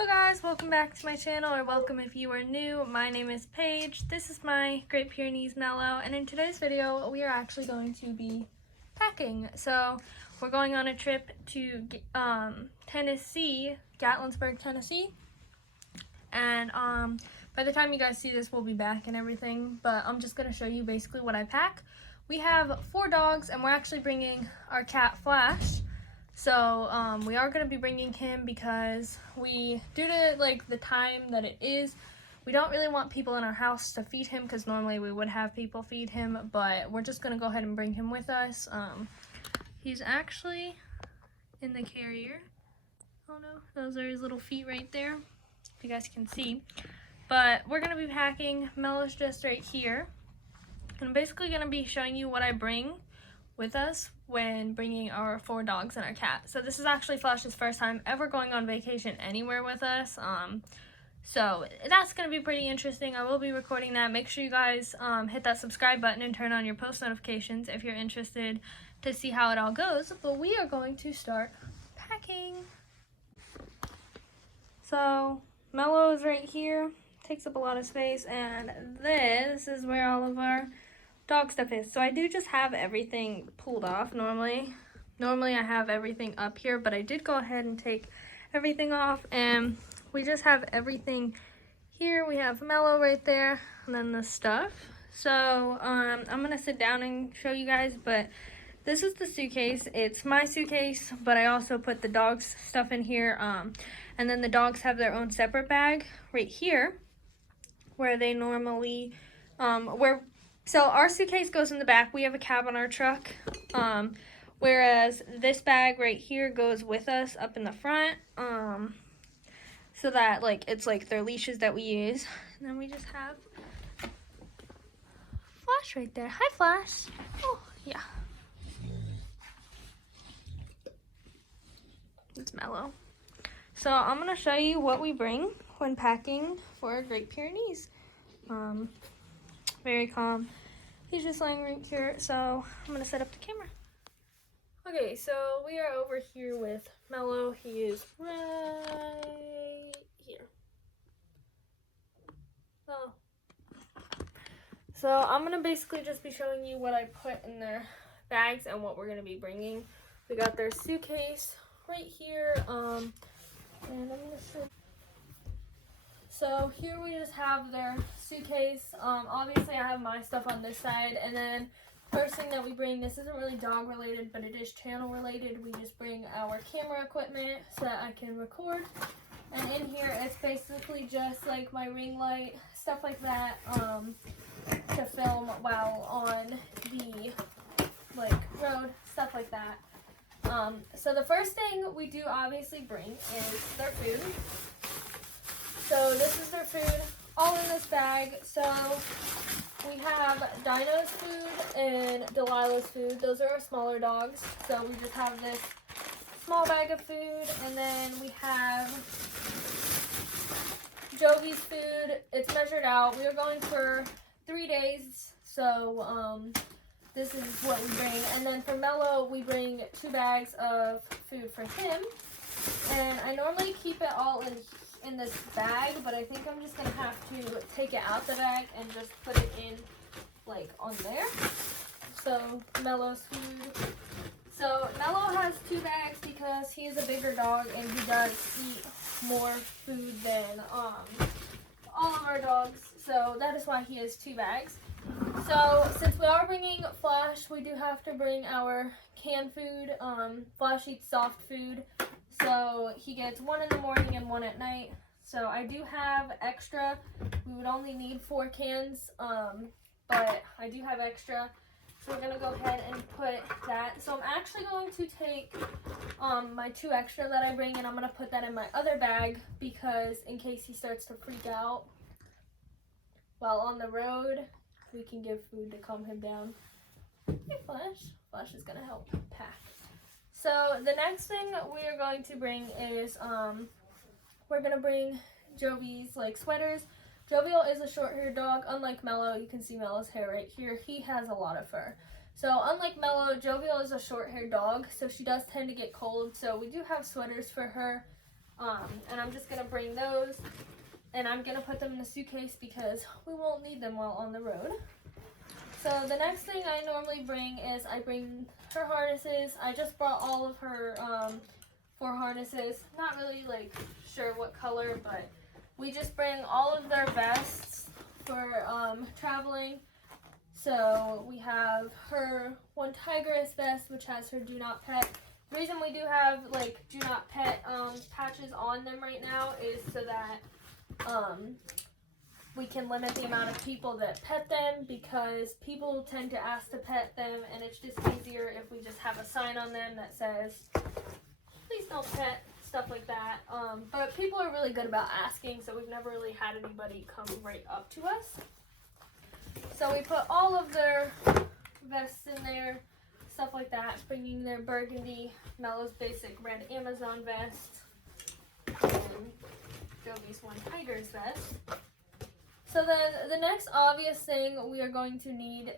Hello guys, welcome back to my channel, or welcome if you are new. My name is Paige. This is my Great Pyrenees Mellow, and in today's video we are actually going to be packing. So we're going on a trip to Tennessee, Gatlinburg, Tennessee, and by the time you guys see this we'll be back and everything, but I'm just going to show you basically what I pack. We have 4 dogs and we're actually bringing our cat Flash. So we are going to be bringing him because due to like the time that it is, we don't really want people in our house to feed him, because normally we would have people feed him, but we're just going to go ahead and bring him with us. He's actually in the carrier. Oh no, those are his little feet right there, if you guys can see. But we're going to be packing. Mellow's just right here. And I'm basically going to be showing you what I bring with us when bringing our 4 dogs and our cat. So this is actually Flash's first time ever going on vacation anywhere with us. So that's going to be pretty interesting. I will be recording that. Make sure you guys hit that subscribe button and turn on your post notifications if you're interested to see how it all goes. But we are going to start packing. So Mellow is right here. Takes up a lot of space, and this is where all of our dog stuff is. So I do just have everything pulled off normally. Normally I have everything up here, but I did go ahead and take everything off, and we just have everything here. We have Mellow right there, and then the stuff. So I'm gonna sit down and show you guys, but this is the suitcase. It's my suitcase, but I also put the dog's stuff in here, and then the dogs have their own separate bag right here where they normally so our suitcase goes in the back. We have a cab on our truck, whereas this bag right here goes with us up in the front, so that it's like their leashes that we use. And then we just have Flash right there. Hi, Flash. Oh, yeah. It's Mellow. So I'm going to show you what we bring when packing for Great Pyrenees. Very calm. He's just laying right here, so I'm going to set up the camera. Okay, so we are over here with Mellow. He is right here. Oh. So I'm going to basically just be showing you what I put in their bags and what we're going to be bringing. We got their suitcase right here, and I'm going to show. So here we just have their suitcase. Obviously I have my stuff on this side, and then first thing that we bring, this isn't really dog related, but it is channel related. We just bring our camera equipment so that I can record. And in here it's basically just like my ring light, stuff like that, to film while on the road, stuff like that. So the first thing we do obviously bring is their food. So this is their food, all in this bag. So we have Dino's food and Delilah's food. Those are our smaller dogs. So we just have this small bag of food. And then we have Jovi's food. It's measured out. We are going for 3 days. So this is what we bring. And then for Mellow, we bring 2 bags of food for him. And I normally keep it all in this bag, but I think I'm just gonna have to take it out the bag and just put it in on there. So Mellow's food. So Mellow has 2 bags because he is a bigger dog and he does eat more food than all of our dogs. So that is why he has 2 bags. So since we are bringing Flash, we do have to bring our canned food. Flash eats soft food. So he gets 1 in the morning and 1 at night. So I do have extra. We would only need 4 cans, but I do have extra. So we're going to go ahead and put that. So I'm actually going to take my 2 extra that I bring, and I'm going to put that in my other bag, because in case he starts to freak out while on the road, we can give food to calm him down. Hey, Flash. Flash is going to help pack. So the next thing we are going to bring is, we're going to bring Jovi's sweaters. Jovial is a short-haired dog. Unlike Mellow, you can see Mellow's hair right here. He has a lot of fur. So unlike Mellow, Jovial is a short-haired dog, so she does tend to get cold. So we do have sweaters for her. And I'm just going to bring those, and I'm going to put them in the suitcase because we won't need them while on the road. So the next thing I normally bring is I bring her harnesses. I just brought all of her 4 harnesses. Not really like sure what color, but we just bring all of their vests for traveling. So we have her one tigress vest, which has her do not pet. The reason we do have like do not pet patches on them right now is so that we can limit the amount of people that pet them, because people tend to ask to pet them, and it's just easier if we just have a sign on them that says, please don't pet, stuff like that. But people are really good about asking, so we've never really had anybody come right up to us. So we put all of their vests in there, stuff like that, bringing their burgundy, Mellow's basic red Amazon vest, and Jovi's one tiger's vest. So then the next obvious thing we are going to need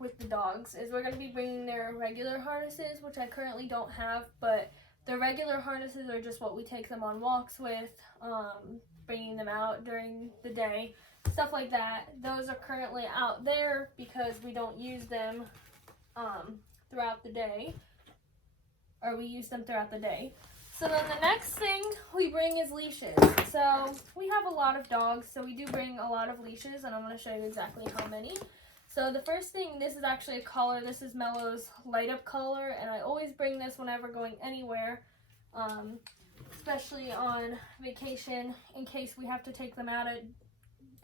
with the dogs is we're going to be bringing their regular harnesses, which I currently don't have, but the regular harnesses are just what we take them on walks with, bringing them out during the day, stuff like that. Those are currently out there because we don't use them throughout the day, or we use them throughout the day. So then the next thing we bring is leashes. So we have a lot of dogs, so we do bring a lot of leashes, and I'm going to show you exactly how many. So the first thing, this is actually a collar. This is Mellow's light up collar, and I always bring this whenever going anywhere, especially on vacation, in case we have to take them out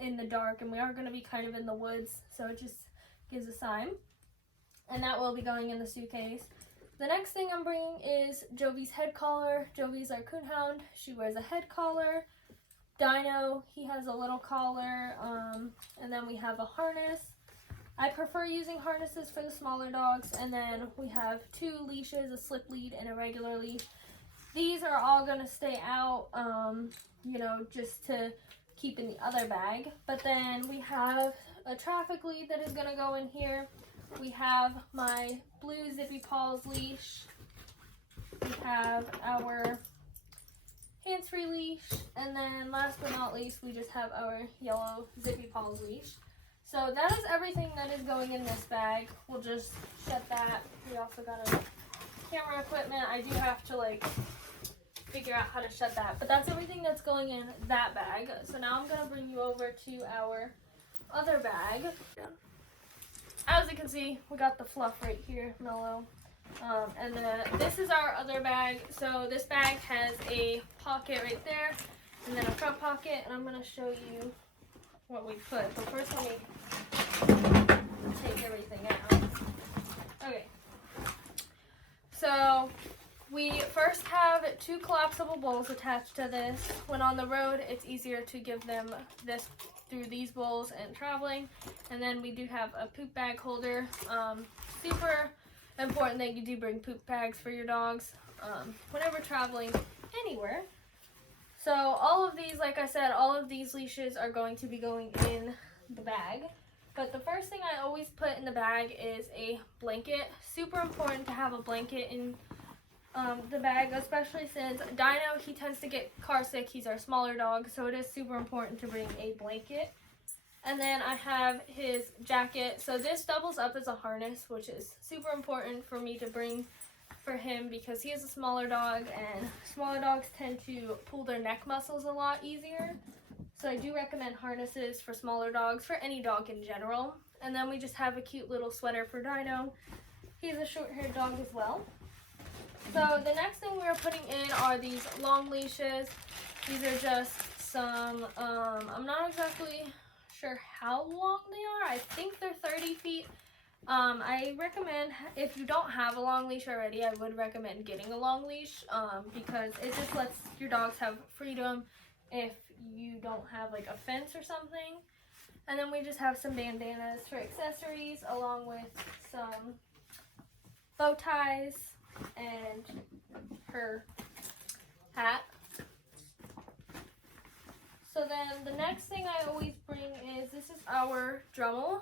in the dark, and we are going to be kind of in the woods, so it just gives a sign. And that will be going in the suitcase. The next thing I'm bringing is Jovi's head collar. Jovi's our coonhound. She wears a head collar. Dino, he has a little collar, and then we have a harness. I prefer using harnesses for the smaller dogs, and then we have 2 leashes, a slip lead and a regular leash. These are all going to stay out, you know, just to keep in the other bag. But then we have a traffic lead that is going to go in here. We have my blue Zippy Paws leash. We have our hands-free leash. And then last but not least, we just have our yellow Zippy Paws leash. So that is everything that is going in this bag. We'll just shut that. We also got a camera equipment. I do have to like figure out how to shut that. But that's everything that's going in that bag. So now I'm going to bring you over to our other bag. As you can see, we got the fluff right here, Mellow. And then this is our other bag. So this bag has a pocket right there, and then a front pocket, and I'm going to show you what we put. But first let me take everything out. Okay. So we first have 2 collapsible bowls attached to this. When on the road, it's easier to give them this through these bowls and traveling. And then we do have a poop bag holder. Super important that you do bring poop bags for your dogs whenever traveling anywhere. So all of these, like I said, all of these leashes are going to be going in the bag. But the first thing I always put in the bag is a blanket. Super important to have a blanket in the bag, especially since Dino, he tends to get car sick. He's our smaller dog, so it is super important to bring a blanket. And then I have his jacket. So this doubles up as a harness, which is super important for me to bring for him because he is a smaller dog, and smaller dogs tend to pull their neck muscles a lot easier. So I do recommend harnesses for smaller dogs, for any dog in general. And then we just have a cute little sweater for Dino. He's a short-haired dog as well. So the next thing we're putting in are these long leashes. These are just some, I'm not exactly sure how long they are. I think they're 30 feet. I recommend, if you don't have a long leash already, I would recommend getting a long leash because it just lets your dogs have freedom if you don't have like a fence or something. And then we just have some bandanas for accessories along with some bow ties and her hat. So then the next thing I always bring is, this is our Dremel.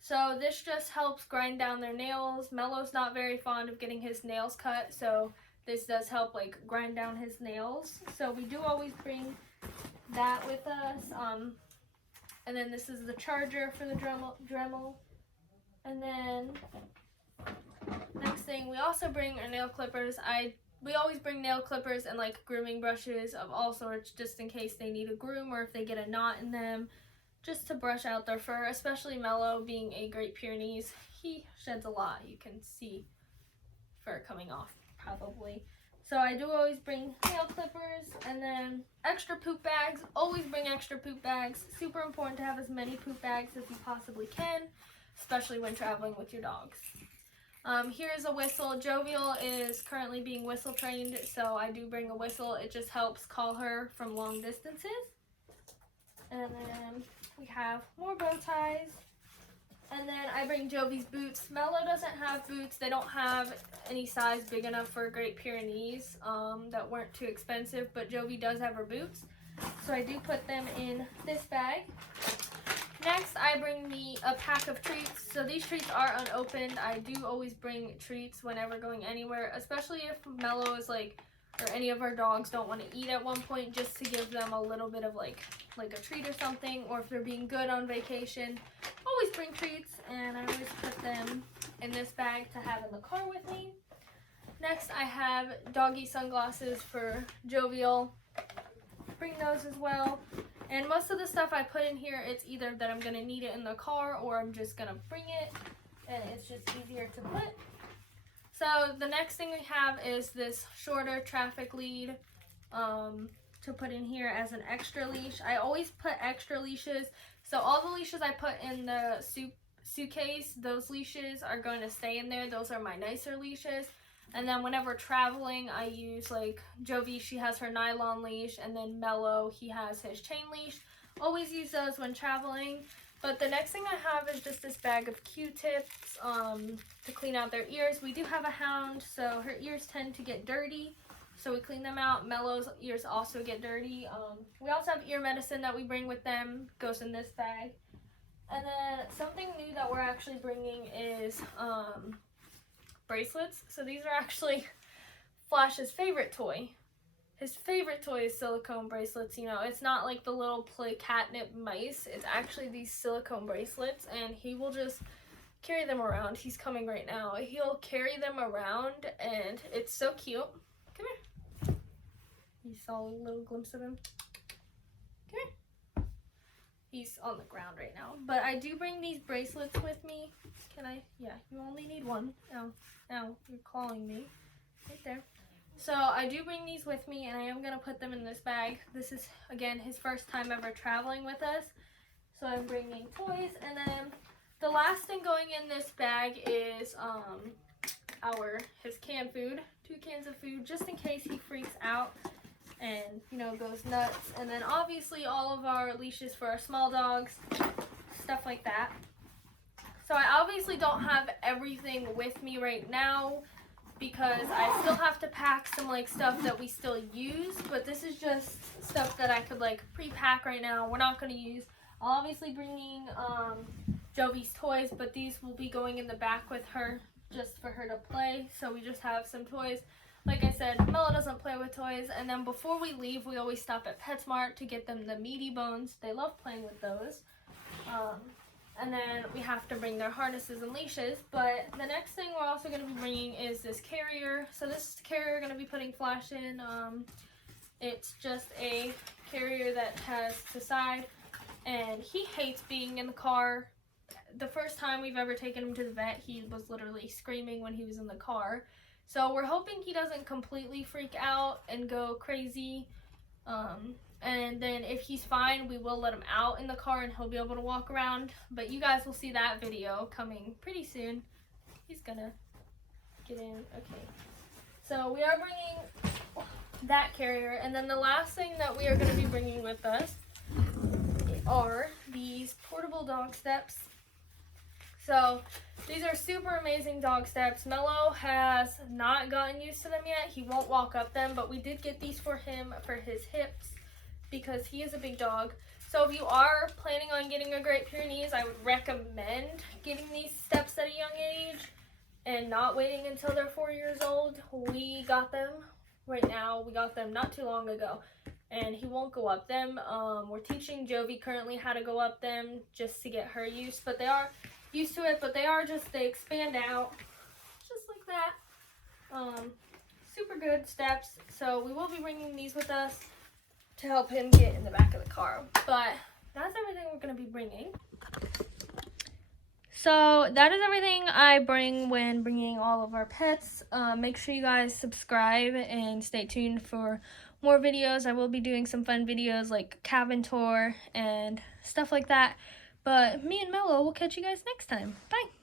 So this just helps grind down their nails. Mellow's not very fond of getting his nails cut, so this does help like grind down his nails. So we do always bring that with us. And then this is the charger for the Dremel. And then next thing, we also bring our nail clippers. We always bring nail clippers and like grooming brushes of all sorts, just in case they need a groom or if they get a knot in them, just to brush out their fur, especially Mello being a Great Pyrenees. He sheds a lot. You can see fur coming off probably. So I do always bring nail clippers, and then extra poop bags. Always bring extra poop bags. Super important to have as many poop bags as you possibly can, especially when traveling with your dogs. Here's a whistle. Jovial is currently being whistle trained, so I do bring a whistle. It just helps call her from long distances. And then we have more bow ties. And then I bring Jovi's boots. Mello doesn't have boots. They don't have any size big enough for Great Pyrenees that weren't too expensive, but Jovi does have her boots. So I do put them in this bag. Next, I bring me a pack of treats. So these treats are unopened. I do always bring treats whenever going anywhere, especially if Mello is like, or any of our dogs don't want to eat at one point, just to give them a little bit of like a treat or something, or if they're being good on vacation. Always bring treats, and I always put them in this bag to have in the car with me. Next, I have doggy sunglasses for Jovial. Bring those as well. And most of the stuff I put in here, it's either that I'm going to need it in the car or I'm just going to bring it, and it's just easier to put. So the next thing we have is this shorter traffic lead to put in here as an extra leash. I always put extra leashes. So all the leashes I put in the suitcase, those leashes are going to stay in there. Those are my nicer leashes. And then whenever traveling, I use like Jovi, she has her nylon leash, and then Mello, he has his chain leash. Always use those when traveling. But the next thing I have is just this bag of Q-tips to clean out their ears. We do have a hound, so her ears tend to get dirty, so we clean them out. Mello's ears also get dirty. We also have ear medicine that we bring with them, goes in this bag. And then something new that we're actually bringing is bracelets. So these are actually Flash's favorite toy. His favorite toy is silicone bracelets. You know, it's not like the little play catnip mice. It's actually these silicone bracelets, and he will just carry them around. He's coming right now. He'll carry them around, and it's so cute. Come here. You saw a little glimpse of him. Come here. He's on the ground right now. But I do bring these bracelets with me. Can I? Yeah, you only need one. Ow, you're clawing me. Right there. So I do bring these with me, and I am going to put them in this bag. This is, again, his first time ever traveling with us. So I'm bringing toys. And then the last thing going in this bag is his canned food. 2 cans of food, just in case he freaks out and, you know, goes nuts. And then obviously all of our leashes for our small dogs, stuff like that. So I obviously don't have everything with me right now, because I still have to pack some like stuff that we still use, but this is just stuff that I could like pre-pack right now. We're not going to use. I'll obviously bringing Jovi's toys, but these will be going in the back with her just for her to play. So we just have some toys. Like I said, Mello doesn't play with toys. And then before we leave, we always stop at PetSmart to get them the meaty bones. They love playing with those. And then we have to bring their harnesses and leashes. But the next thing we're also going to be bringing is this carrier. So this carrier we're going to be putting Flash in. It's just a carrier that has the side. And he hates being in the car. The first time we've ever taken him to the vet, he was literally screaming when he was in the car. So we're hoping he doesn't completely freak out and go crazy. And then if he's fine, we will let him out in the car and he'll be able to walk around. But you guys will see that video coming pretty soon. He's gonna get in. Okay. So we are bringing that carrier. And then the last thing that we are going to be bringing with us are these portable dog steps. So these are super amazing dog steps. Mello has not gotten used to them yet. He won't walk up them, but we did get these for him for his hips, because he is a big dog. So if you are planning on getting a Great Pyrenees, I would recommend getting these steps at a young age, and not waiting until they're 4 years old. We got them right now. We got them not too long ago, and he won't go up them. We're teaching Jovi currently how to go up them just to get her used, but they are used to it, but they expand out just like that. Super good steps. So we will be bringing these with us to help him get in the back of the car, but that's everything we're going to be bringing. So that is everything I bring when bringing all of our pets. Make sure you guys subscribe and stay tuned for more videos. I will be doing some fun videos like cabin tour and stuff like that. But me and Mello will catch you guys next time. Bye.